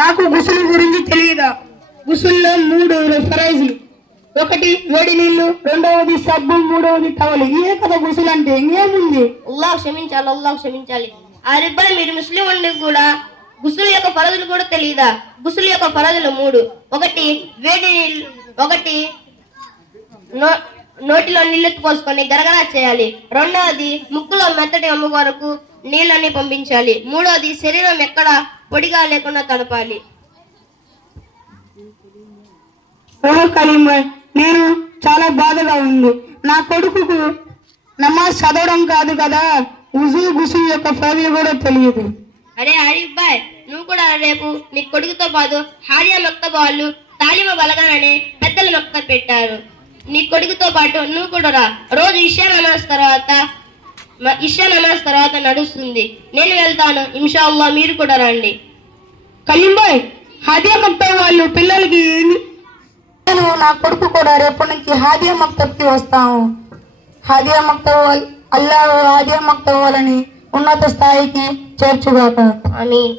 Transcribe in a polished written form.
నాకు గుసులు గురించి తెలియదా? గుసుల్లో 3 ఫరైజులు. ఒకటి వేడి నీళ్లు, రెండవది సబ్బు, మూడవది టవలు. ఇదే కదా గుసులు అంటే, ఇంకేముంది? అల్లాహ్ క్షమించాలి. ఆరిబ్బా, మీరు ముస్లిం ఉండి కూడా గుసులు యొక్క ఫరజులు కూడా తెలియదా? గుసులు యొక్క ఫరజులు 3. ఒకటి వేడి నీళ్ళు, ఒకటి నోటిలో నీళ్ళెత్తి పోసుకొని గరగరా చేయాలి. రెండవది ముక్కులో మెత్తటి అమ్ము వరకు నీళ్ళని పంపించాలి. మూడవది శరీరం ఎక్కడ పొడిగా లేకుండా తడపాలి. నేను చాలా బాధగా ఉంది. నా కొడుకుకు నమాజ్ చదవడం కాదు కదా, గుసు యొక్క ఫరజులు కూడా తెలియదు. అరే ఆరిఫ్ భాయ్, నువ్వు కూడా రేపు నీ కొడుకుతో పాటు హారియా మక్తబ్ వాళ్ళు తాలిమ బలగాననే పెద్దల మక్తబ్ పెట్టారు. నీ కొడుకుతో పాటు నువ్వు కూడా రా. రోజు ఇషా నమాజ్ తర్వాత నడుస్తుంది. నేను వెళ్తాను, ఇన్షా అల్లాహ్ మీరు కూడా రండి. కలీంబాయ్, హాదియా మక్తబ్ వాళ్ళు పిల్లలకి నేను నా కొడుకు కూడా రేపటి నుంచి హాదియా మక్తబ్కి వస్తాము. హాదియా మక్తబ్ అల్లాహ్ హాదియా మక్తబ్ వాళ్ళని ఉన్నత స్థాయికి చేర్చుగాక. ఆమీన్.